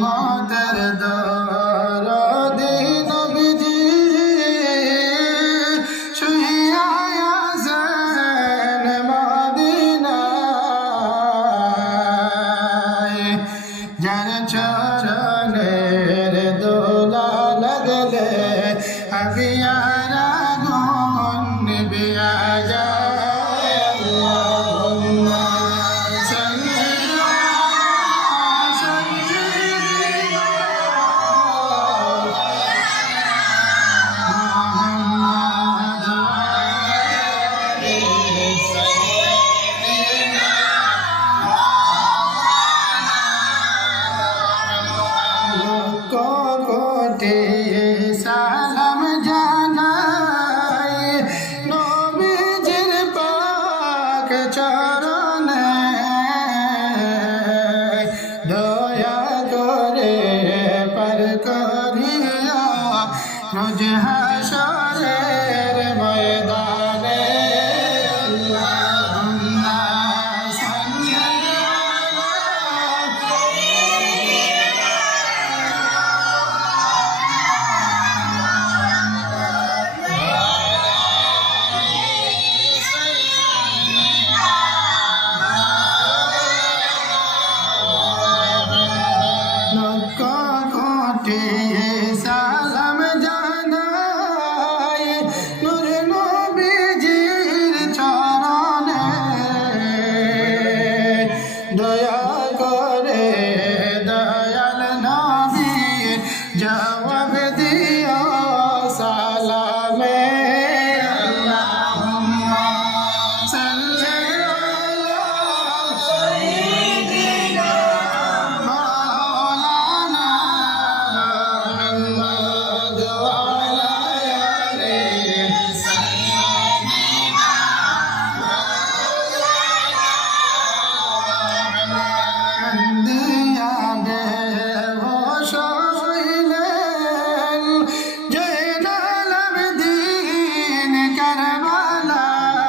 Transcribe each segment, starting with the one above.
মতের দরদি নবীজি শুইয়া আছেন মদিনায়, যার চরণের দোলা লাগলে আবিয়ার আগুন নিভিয়া যায়। আল্লাহুম্মা সাল্লি কোটি সালাম জানাই নবীজির পাক চরণে, দয়া করে পার করিয়া রোজ হাসরের ময়দানে। আল্লাহুম্মা সাল্লি লক্ষ কোটি সালাম জানাই নূর নবীজির চরণে, দয়া করে দয়াল নবী জবাব দিও সালামে। আল্লাহুম্মা সাল্লি আলা সাইয়্যিদিনা মাওলানা মুহাম্মদ ওয়া আলা আলি সাইয়্যিদিনা কান্দিয়া বেহুশ হইলেন জয়নাল আবেদীন কারবালায়,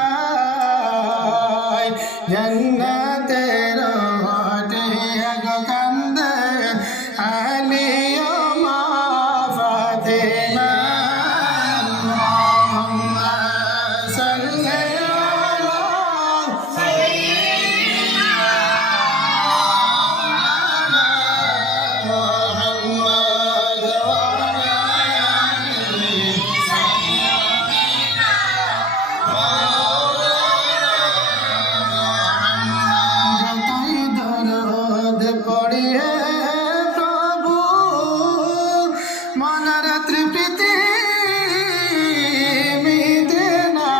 জান্নাতের ওটে গো কান্দেন আলী ও মা ফাতেমা। আল্লাহুম্মা সাল্লি আলা সাইয়্যিদিনা মুহাম্মদ ওয়া আলা আলি সাইয়্যিদিনা যতই দরদ পড়িয়ে প্রভু মনের তৃপ্তি মিটে না,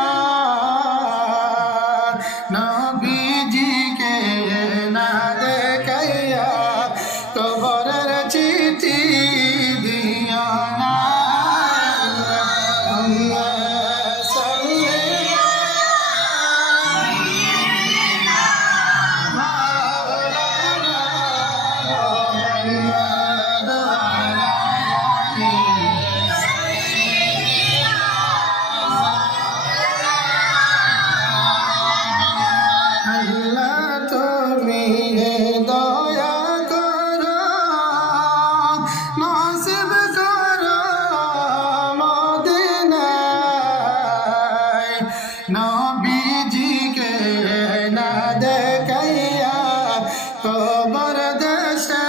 নবীজিকে না দেখাইয়া কবরের চিঠি দিও না। আল্লাহুম্মা সাল্লি মাওলানা মুহাম্মদ ওয়া আলা আলি আল্লাহ তুমি দয়া করো নসিব করো মদিনায়, নবীজিকে না দেখাইয়া কবর দেশে